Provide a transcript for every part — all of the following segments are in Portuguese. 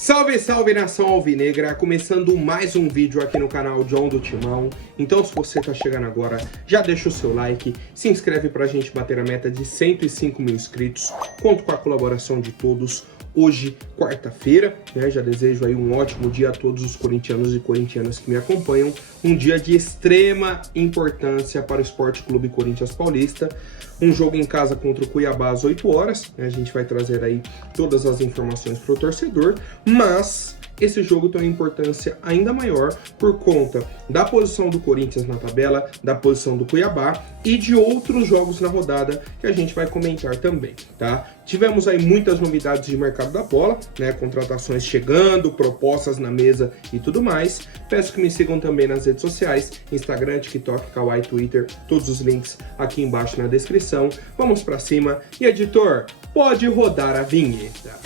Salve, salve nação alvinegra, começando mais um vídeo aqui no canal John do Timão. Então se você tá chegando agora, já deixa o seu like, se inscreve pra gente bater a meta de 105 mil inscritos. Conto com a colaboração de todos. Hoje, quarta-feira, né, já desejo aí um ótimo dia a todos os corintianos e corintianas que me acompanham. Um dia de extrema importância para o Esporte Clube Corinthians Paulista. Um jogo em casa contra o Cuiabá às 8 horas. Né, a gente vai trazer aí todas as informações para o torcedor. Mas esse jogo tem uma importância ainda maior por conta da posição do Corinthians na tabela, da posição do Cuiabá e de outros jogos na rodada que a gente vai comentar também, tá? Tivemos aí muitas novidades de mercado da bola, né? Contratações chegando, propostas na mesa e tudo mais. Peço que me sigam também nas redes sociais, Instagram, TikTok, Kawaii, Twitter, todos os links aqui embaixo na descrição. Vamos pra cima e, editor, pode rodar a vinheta.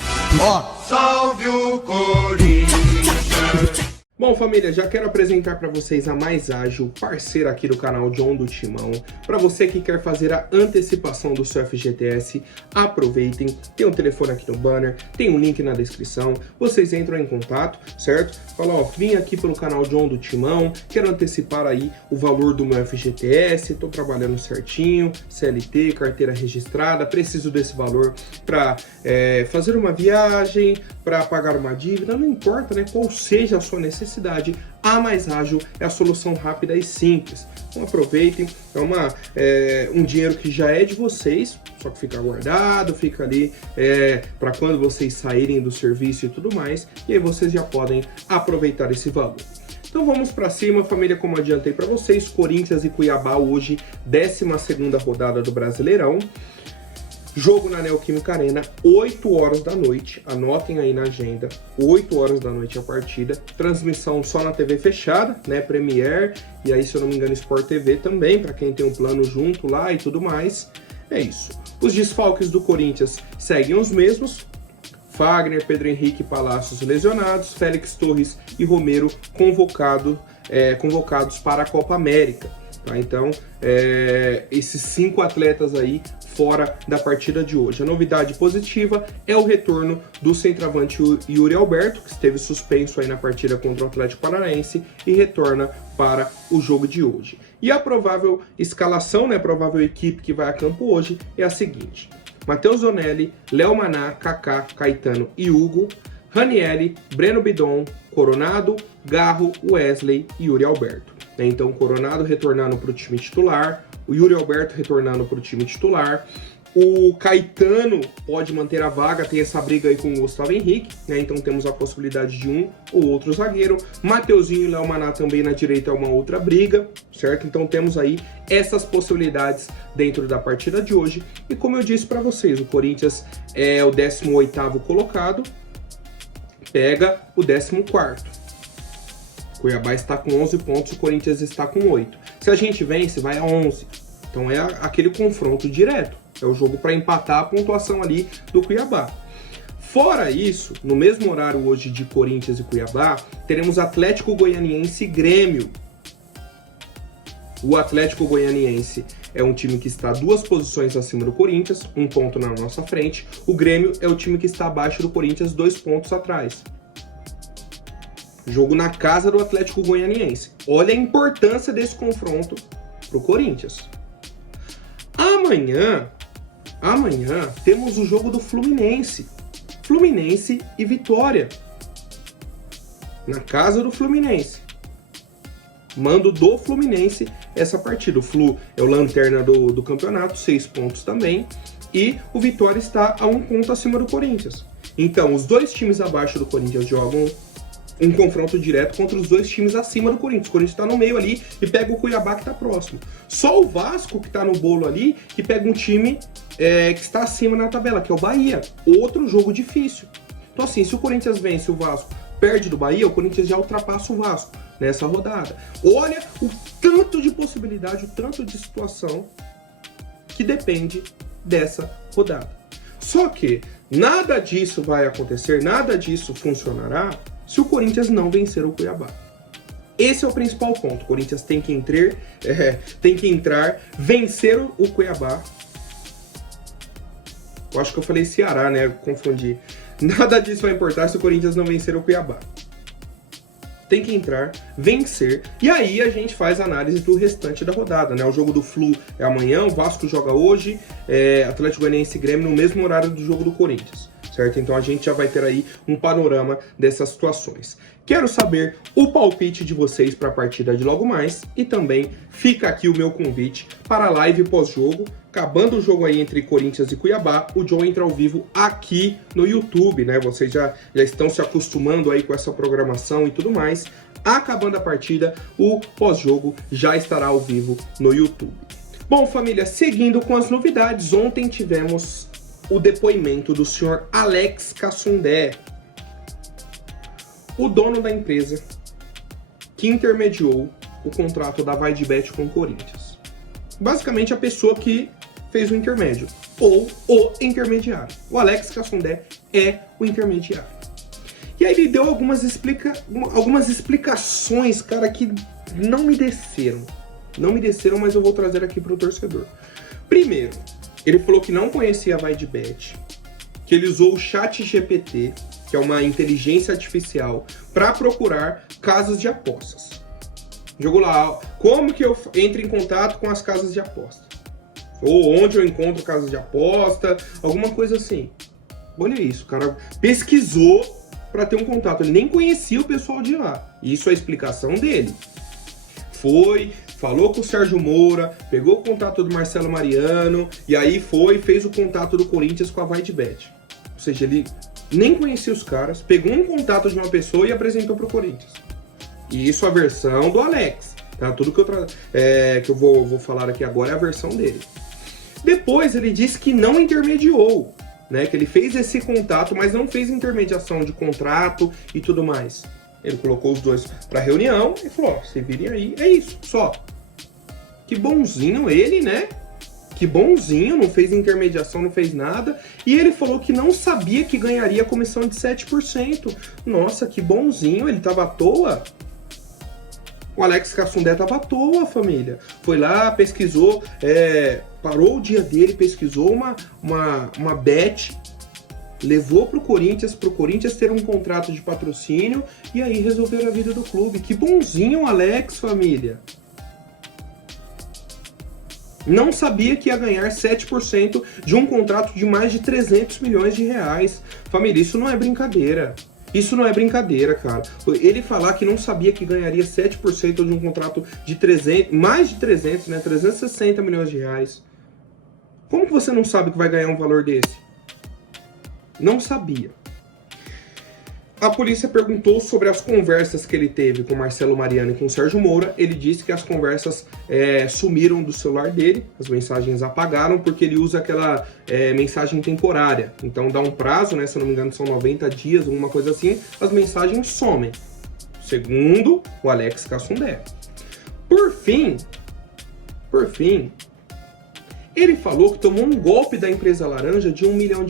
Salve o Corinthians! Bom, família, já quero apresentar para vocês a Mais Ágil, parceira aqui do canal John do Timão. Para você que quer fazer a antecipação do seu FGTS, aproveitem. Tem um telefone aqui no banner, tem um link na descrição. Vocês entram em contato, certo? Fala, ó, vim aqui pelo canal John do Timão, quero antecipar aí o valor do meu FGTS, tô trabalhando certinho, CLT, carteira registrada, preciso desse valor para fazer uma viagem, para pagar uma dívida, não importa, né, qual seja a sua necessidade. A Mais Ágil é a solução rápida e simples. Então aproveitem, é um dinheiro que já é de vocês, só que fica guardado, fica ali para quando vocês saírem do serviço e tudo mais, e aí vocês já podem aproveitar esse valor. Então vamos para cima, família, como adiantei para vocês, Corinthians e Cuiabá hoje, 12ª rodada do Brasileirão. Jogo na Neoquímica Arena, 8 horas da noite, anotem aí na agenda, 8 horas da noite a partida, transmissão só na TV fechada, né, Premier, e aí se eu não me engano Sport TV também, para quem tem um plano junto lá e tudo mais, é isso. Os desfalques do Corinthians seguem os mesmos, Fagner, Pedro Henrique, Palácios lesionados, Félix Torres e Romero convocados para a Copa América. Tá? Então, esses 5 atletas aí fora da partida de hoje. A novidade positiva é o retorno do centroavante Yuri Alberto, que esteve suspenso aí na partida contra o Atlético Paranaense e retorna para o jogo de hoje. E a provável escalação, né, a provável equipe que vai a campo hoje é a seguinte: Matheus Zonelli, Léo Maná, Kaká, Caetano e Hugo, Ranieri, Breno Bidon, Coronado, Garro, Wesley e Yuri Alberto. Então, Coronado retornando para o time titular, o Yuri Alberto retornando para o time titular, o Caetano pode manter a vaga, tem essa briga aí com o Gustavo Henrique, né? Então temos a possibilidade de um ou outro zagueiro, Mateuzinho e Léo Maná também na direita é uma outra briga, certo? Então temos aí essas possibilidades dentro da partida de hoje, e como eu disse para vocês, o Corinthians é o 18º colocado, pega o 14º. Cuiabá está com 11 pontos, o Corinthians está com 8. Se a gente vence, vai a 11. Então é aquele confronto direto. É o jogo para empatar a pontuação ali do Cuiabá. Fora isso, no mesmo horário hoje de Corinthians e Cuiabá, teremos Atlético Goianiense e Grêmio. O Atlético Goianiense é um time que está 2 posições acima do Corinthians, 1 ponto na nossa frente. O Grêmio é o time que está abaixo do Corinthians, 2 pontos atrás. Jogo na casa do Atlético Goianiense. Olha a importância desse confronto pro Corinthians. Amanhã temos o jogo do Fluminense. Fluminense e Vitória. Na casa do Fluminense. Mando do Fluminense essa partida. O Flu é o lanterna do campeonato, 6 pontos também. E o Vitória está a 1 ponto acima do Corinthians. Então, os 2 times abaixo do Corinthians jogam um confronto direto contra os 2 times acima do Corinthians. O Corinthians está no meio ali e pega o Cuiabá que está próximo. Só o Vasco que está no bolo ali que pega um time que está acima na tabela, que é o Bahia. Outro jogo difícil. Então assim, se o Corinthians vence o Vasco, perde do Bahia, o Corinthians já ultrapassa o Vasco nessa rodada. Olha o tanto de possibilidade, o tanto de situação que depende dessa rodada. Só que nada disso vai acontecer, nada disso funcionará se o Corinthians não vencer o Cuiabá. Esse é o principal ponto. O Corinthians tem que entrar, vencer o Cuiabá. Eu acho que eu falei Ceará, né? Eu confundi. Nada disso vai importar se o Corinthians não vencer o Cuiabá. Tem que entrar, vencer, e aí a gente faz a análise do restante da rodada, né? O jogo do Flu é amanhã, o Vasco joga hoje, Atlético Goianiense e Grêmio no mesmo horário do jogo do Corinthians, certo? Então a gente já vai ter aí um panorama dessas situações. Quero saber o palpite de vocês para a partida de logo mais, e também fica aqui o meu convite para a live pós-jogo. Acabando o jogo aí entre Corinthians e Cuiabá, o John entra ao vivo aqui no YouTube, né? Vocês já estão se acostumando aí com essa programação e tudo mais. Acabando a partida, o pós-jogo já estará ao vivo no YouTube. Bom, família, seguindo com as novidades, ontem tivemos o depoimento do senhor Alex Cassundé, o dono da empresa que intermediou o contrato da VaideBet com o Corinthians. Basicamente, a pessoa que fez o intermédio, ou o intermediário. O Alex Cassundé é o intermediário. E aí ele deu algumas explicações, cara, que não me desceram. Não me desceram, mas eu vou trazer aqui para o torcedor. Primeiro, ele falou que não conhecia a VaideBet, que ele usou o ChatGPT, que é uma inteligência artificial, para procurar casas de apostas. Jogou lá, como que eu entro em contato com as casas de aposta? Ou onde eu encontro casas de aposta, alguma coisa assim. Olha isso, o cara pesquisou para ter um contato. Ele nem conhecia o pessoal de lá. Isso é a explicação dele. Foi, falou com o Sérgio Moura, pegou o contato do Marcelo Mariano, e aí fez o contato do Corinthians com a VaideBet. Ou seja, ele nem conhecia os caras, pegou um contato de uma pessoa e apresentou para o Corinthians. E isso é a versão do Alex. Tá? Tudo que eu vou falar aqui agora é a versão dele. Depois ele disse que não intermediou, né? Que ele fez esse contato, mas não fez intermediação de contrato e tudo mais. Ele colocou os dois para reunião e falou, ó, se virem aí, é isso, só. Que bonzinho ele, né? Que bonzinho, não fez intermediação, não fez nada. E ele falou que não sabia que ganharia comissão de 7%. Nossa, que bonzinho, ele tava à toa? O Alex Cassundé tava à toa, família. Foi lá, pesquisou, parou o dia dele, pesquisou uma bet, levou pro Corinthians ter um contrato de patrocínio e aí resolveram a vida do clube. Que bonzinho, Alex, família. Não sabia que ia ganhar 7% de um contrato de mais de 300 milhões de reais. Família, isso não é brincadeira. Isso não é brincadeira, cara. Ele falar que não sabia que ganharia 7% de um contrato de 300, mais de 300, né? 360 milhões de reais. Como que você não sabe que vai ganhar um valor desse? Não sabia. A polícia perguntou sobre as conversas que ele teve com Marcelo Mariano e com Sérgio Moura. Ele disse que as conversas sumiram do celular dele, as mensagens apagaram, porque ele usa aquela mensagem temporária. Então dá um prazo, né? Se eu não me engano são 90 dias, alguma coisa assim, as mensagens somem. Segundo o Alex Cassundé. Por fim, ele falou que tomou um golpe da empresa laranja de R$1 milhão.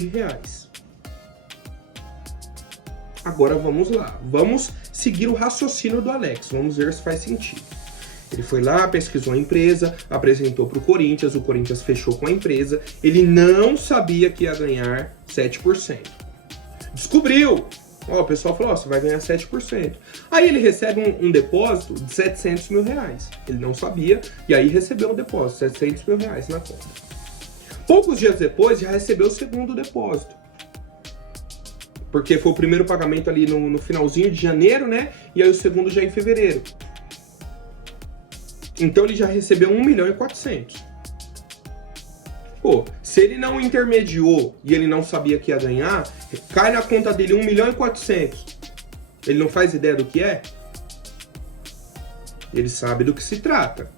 Agora vamos lá, vamos seguir o raciocínio do Alex, vamos ver se faz sentido. Ele foi lá, pesquisou a empresa, apresentou para o Corinthians fechou com a empresa, ele não sabia que ia ganhar 7%. Descobriu! Ó, o pessoal falou, ó, você vai ganhar 7%. Aí ele recebe um depósito de R$700 mil. Ele não sabia, e aí recebeu um depósito, R$700 mil na conta. Poucos dias depois, já recebeu o segundo depósito. Porque foi o primeiro pagamento ali no finalzinho de janeiro, né? E aí o segundo já em fevereiro. Então ele já recebeu 1 milhão e 400. Pô, se ele não intermediou e ele não sabia que ia ganhar, cai na conta dele 1 milhão e 400. Ele não faz ideia do que é? Ele sabe do que se trata.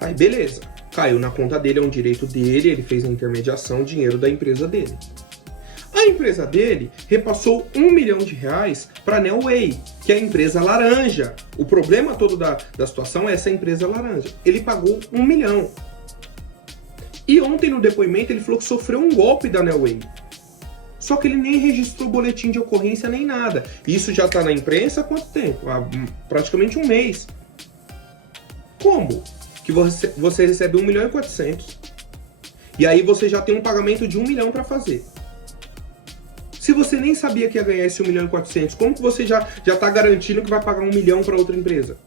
Aí beleza, caiu na conta dele, é um direito dele, ele fez a intermediação, dinheiro da empresa dele. A empresa dele repassou R$1 milhão para a Nelway, que é a empresa laranja. O problema todo da situação é essa empresa laranja. Ele pagou R$1 milhão. E ontem no depoimento ele falou que sofreu um golpe da Nelway. Só que ele nem registrou boletim de ocorrência nem nada. Isso já está na imprensa há quanto tempo? Há praticamente um mês. Como? Que você recebe 1 milhão e 400. E aí você já tem um pagamento de 1 milhão para fazer. Se você nem sabia que ia ganhar esse 1.400.000, como que você já tá garantindo que vai pagar 1 milhão para outra empresa?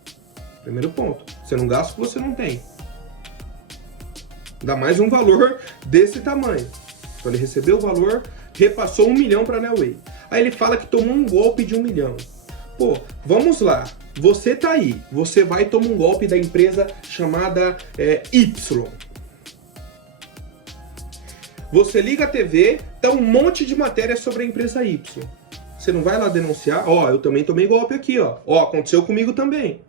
Primeiro ponto, você não gasta o que você não tem. Dá mais um valor desse tamanho. Então ele recebeu o valor, repassou 1 milhão para a Neoway. Aí ele fala que tomou um golpe de 1 milhão. Pô, vamos lá. Você tá aí, você vai tomar um golpe da empresa chamada Y. Você liga a TV, tá um monte de matéria sobre a empresa Y. Você não vai lá denunciar? Ó, eu também tomei golpe aqui, ó. Ó, aconteceu comigo também.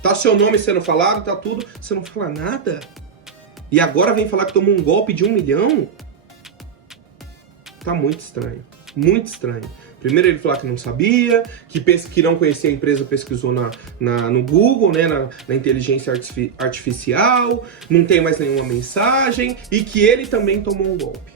Tá seu nome sendo falado, tá tudo. Você não fala nada? E agora vem falar que tomou um golpe de 1 milhão? Tá muito estranho. Muito estranho. Primeiro ele falou que não sabia, que não conhecia a empresa, pesquisou no Google, né, na inteligência artificial, não tem mais nenhuma mensagem e que ele também tomou um golpe.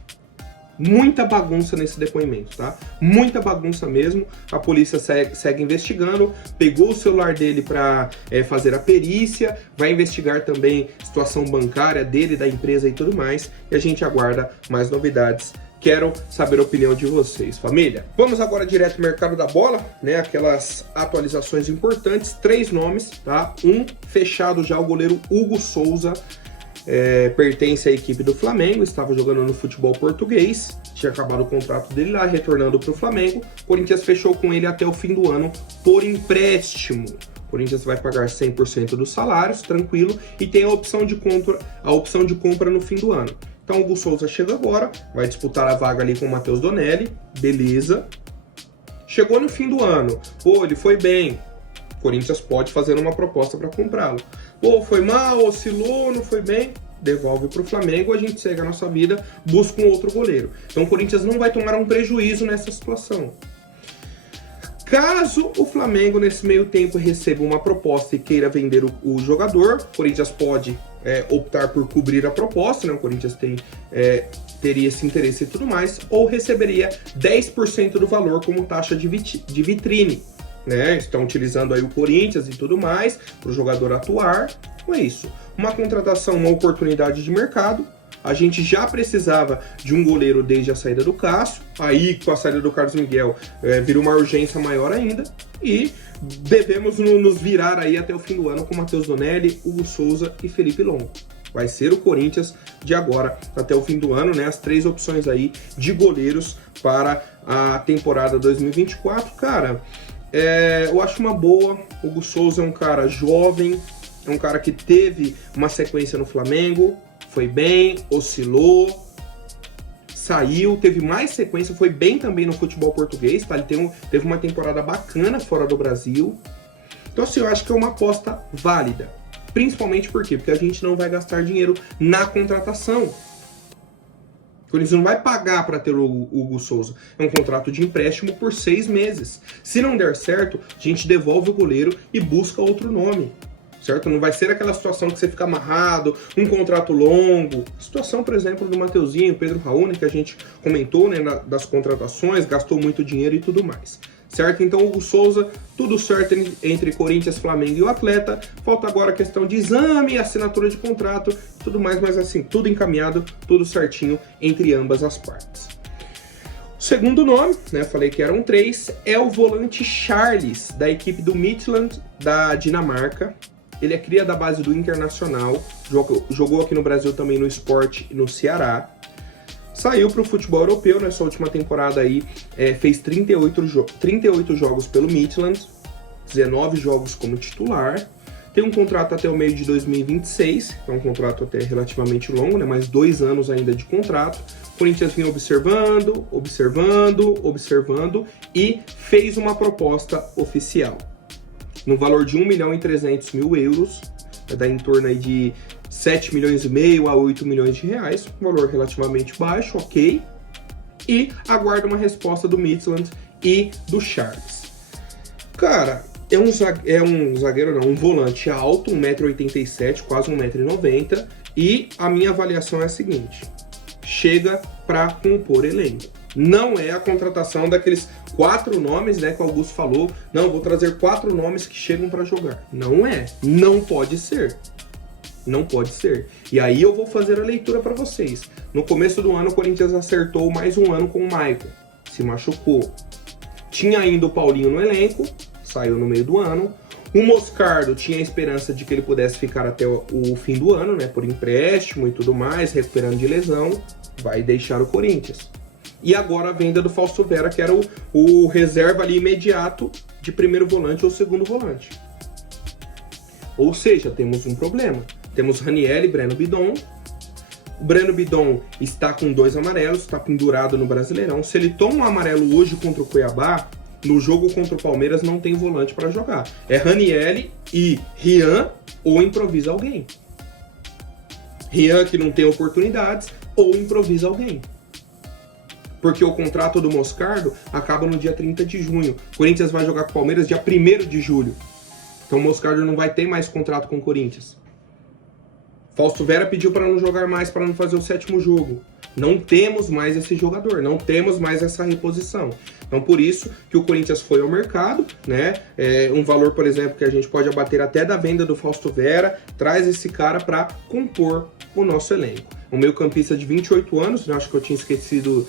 Muita bagunça nesse depoimento, tá? Muita bagunça mesmo. A polícia segue investigando, pegou o celular dele para fazer a perícia, vai investigar também a situação bancária dele, da empresa e tudo mais, e a gente aguarda mais novidades. Quero saber a opinião de vocês, família. Vamos agora direto ao mercado da bola, né? Aquelas atualizações importantes. 3 nomes, tá? Um fechado já, o goleiro Hugo Souza, pertence à equipe do Flamengo, estava jogando no futebol português, tinha acabado o contrato dele lá, retornando para o Flamengo. O Corinthians fechou com ele até o fim do ano por empréstimo. O Corinthians vai pagar 100% dos salários, tranquilo, e tem a opção de compra no fim do ano. Então o Hugo Souza chega agora, vai disputar a vaga ali com o Matheus Donelli, beleza. Chegou no fim do ano, pô, ele foi bem, o Corinthians pode fazer uma proposta para comprá-lo. Pô, foi mal, oscilou, não foi bem, devolve para o Flamengo, a gente segue a nossa vida, busca um outro goleiro. Então o Corinthians não vai tomar um prejuízo nessa situação. Caso o Flamengo, nesse meio tempo, receba uma proposta e queira vender o jogador, o Corinthians pode optar por cobrir a proposta, né? O Corinthians teria esse interesse e tudo mais, ou receberia 10% do valor como taxa de vitrine, né? Estão utilizando aí o Corinthians e tudo mais para o jogador atuar. Não é isso. Uma contratação, uma oportunidade de mercado. A gente já precisava de um goleiro desde a saída do Cássio, aí com a saída do Carlos Miguel virou uma urgência maior ainda, e devemos nos virar aí até o fim do ano com Matheus Donelli, Hugo Souza e Felipe Longo. Vai ser o Corinthians de agora até o fim do ano, né? As 3 opções aí de goleiros para a temporada 2024. Cara, eu acho uma boa. Hugo Souza é um cara jovem, é um cara que teve uma sequência no Flamengo, foi bem, oscilou, saiu, teve mais sequência, foi bem também no futebol português, tá? Ele teve uma temporada bacana fora do Brasil. Então, assim, eu acho que é uma aposta válida. Principalmente por quê? Porque a gente não vai gastar dinheiro na contratação. O Corinthians não vai pagar para ter o Hugo Souza. É um contrato de empréstimo por 6 meses. Se não der certo, a gente devolve o goleiro e busca outro nome. Certo? Não vai ser aquela situação que você fica amarrado, um contrato longo. Situação, por exemplo, do Mateuzinho, Pedro Raul, né, que a gente comentou, né, das contratações, gastou muito dinheiro e tudo mais. Certo? Então, Hugo Souza, tudo certo entre Corinthians, Flamengo e o atleta. Falta agora a questão de exame, assinatura de contrato, tudo mais, mas assim, tudo encaminhado, tudo certinho entre ambas as partes. O segundo nome, né, falei que eram 3, é o volante Charles, da equipe do Midtjylland, da Dinamarca. Ele é cria da base do Internacional, jogou aqui no Brasil também no Sport e no Ceará. Saiu para o futebol europeu nessa última temporada aí, fez 38 jogos pelo Midtjylland, 19 jogos como titular. Tem um contrato até o meio de 2026, é um contrato até relativamente longo, né, mais 2 anos ainda de contrato. O Corinthians vinha observando e fez uma proposta oficial. No valor de 1.300.000 euros, dá em torno aí de 7,5 milhões a 8 milhões de reais, um valor relativamente baixo, ok, e aguarda uma resposta do Midtjylland e do Charles. Cara, um volante alto, 1,87 m, quase 1,90 m, e a minha avaliação é a seguinte: chega para compor elenco. Não é a contratação daqueles 4 nomes, né, que o Augusto falou. Não, vou trazer 4 nomes que chegam para jogar. Não é. Não pode ser. Não pode ser. E aí eu vou fazer a leitura para vocês. No começo do ano, o Corinthians acertou mais um ano com o Maicon, se machucou. Tinha ainda o Paulinho no elenco, saiu no meio do ano. O Moscardo tinha a esperança de que ele pudesse ficar até o fim do ano, né, por empréstimo e tudo mais, recuperando de lesão, vai deixar o Corinthians. E agora a venda do Fausto Vera, que era o reserva ali imediato de primeiro volante ou segundo volante. Ou seja, temos um problema. Temos Raniel e Breno Bidon. O Breno Bidon está com 2 amarelos, está pendurado no Brasileirão. Se ele toma um amarelo hoje contra o Cuiabá, no jogo contra o Palmeiras não tem volante para jogar. É Raniel e Rian ou improvisa alguém. Rian que não tem oportunidades ou improvisa alguém. Porque o contrato do Moscardo acaba no dia 30 de junho. O Corinthians vai jogar com o Palmeiras dia 1º de julho. Então o Moscardo não vai ter mais contrato com o Corinthians. Fausto Vera pediu para não jogar mais, para não fazer o 7º jogo. Não temos mais esse jogador, não temos mais essa reposição. Então por isso que o Corinthians foi ao mercado, né? Um valor, por exemplo, que a gente pode abater até da venda do Fausto Vera, traz esse cara para compor o nosso elenco. Um meio-campista de 28 anos, acho que eu tinha esquecido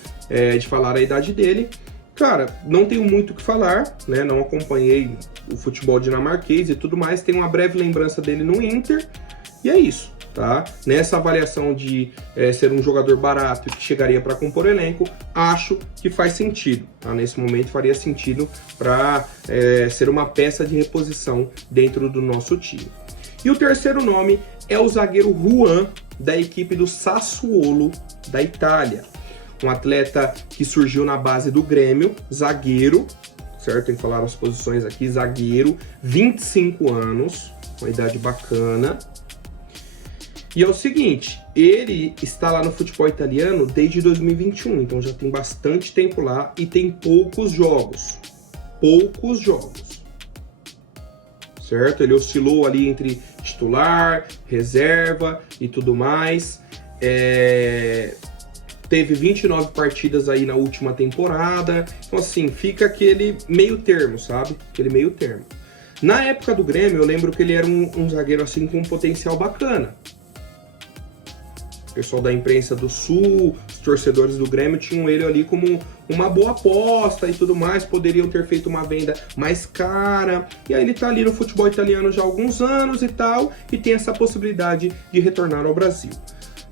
de falar a idade dele. Cara, não tenho muito o que falar, né? Não acompanhei o futebol dinamarquês e tudo mais, tenho uma breve lembrança dele no Inter, e é isso. Tá? Nessa avaliação de ser um jogador barato que chegaria para compor o elenco, acho que faz sentido. Tá? Nesse momento faria sentido para ser uma peça de reposição dentro do nosso time. E o terceiro nome é o zagueiro Juan, da equipe do Sassuolo, da Itália. Um atleta que surgiu na base do Grêmio, zagueiro, certo? Tem que falar as posições aqui, zagueiro, 25 anos, uma idade bacana. E é o seguinte, ele está lá no futebol italiano desde 2021, então já tem bastante tempo lá e tem poucos jogos. Poucos jogos. Certo? Ele oscilou ali entre titular, reserva e tudo mais. Teve 29 partidas aí na última temporada. Então assim, fica aquele meio termo, sabe? Aquele meio termo. Na época do Grêmio, eu lembro que ele era um zagueiro assim com um potencial bacana. O pessoal da imprensa do Sul, os torcedores do Grêmio tinham ele ali como uma boa aposta e tudo mais, poderiam ter feito uma venda mais cara, e aí ele tá ali no futebol italiano já há alguns anos e tal, e tem essa possibilidade de retornar ao Brasil.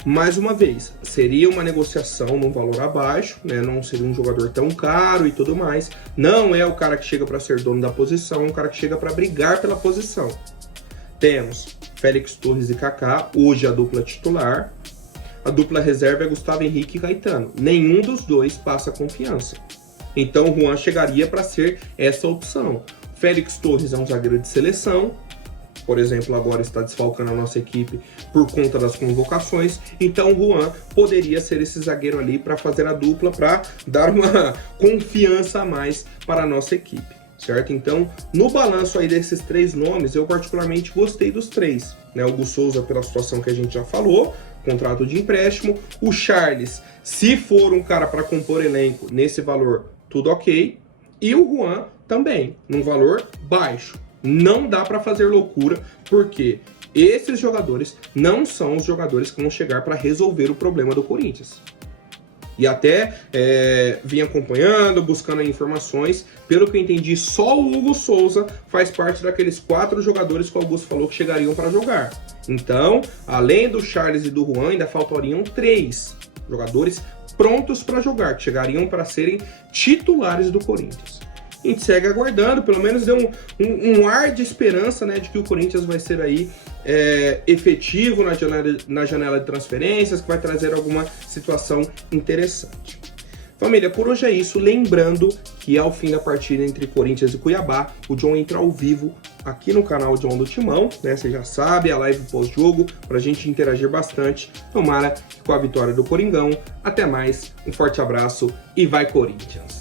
Mais uma vez, seria uma negociação num valor abaixo, né? Não seria um jogador tão caro e tudo mais, não é o cara que chega para ser dono da posição, é um cara que chega para brigar pela posição. Temos Félix Torres e Kaká, hoje a dupla titular. A dupla reserva é Gustavo Henrique e Caetano. Nenhum dos dois passa confiança. Então o Juan chegaria para ser essa opção. Félix Torres é um zagueiro de seleção. Por exemplo, agora está desfalcando a nossa equipe por conta das convocações. Então o Juan poderia ser esse zagueiro ali para fazer a dupla, para dar uma confiança a mais para a nossa equipe. Certo? Então, no balanço aí desses 3 nomes, eu particularmente gostei dos 3. Né? O Hugo Souza, pela situação que a gente já falou, contrato de empréstimo. O Charles, se for um cara para compor elenco nesse valor, tudo ok. E o Juan também, num valor baixo. Não dá para fazer loucura, porque esses jogadores não são os jogadores que vão chegar para resolver o problema do Corinthians. E até vim acompanhando, buscando informações. Pelo que eu entendi, só o Hugo Souza faz parte daqueles 4 jogadores que o Augusto falou que chegariam para jogar. Então, além do Charles e do Juan, ainda faltariam 3 jogadores prontos para jogar, que chegariam para serem titulares do Corinthians. A gente segue aguardando, pelo menos deu um ar de esperança, né, de que o Corinthians vai ser aí efetivo na janela de transferências, que vai trazer alguma situação interessante. Família, por hoje é isso. Lembrando que ao fim da partida entre Corinthians e Cuiabá, o John entra ao vivo aqui no canal John do Timão, né? Você já sabe, a live pós-jogo, pra gente interagir bastante. Tomara que com a vitória do Coringão. Até mais, um forte abraço e vai Corinthians!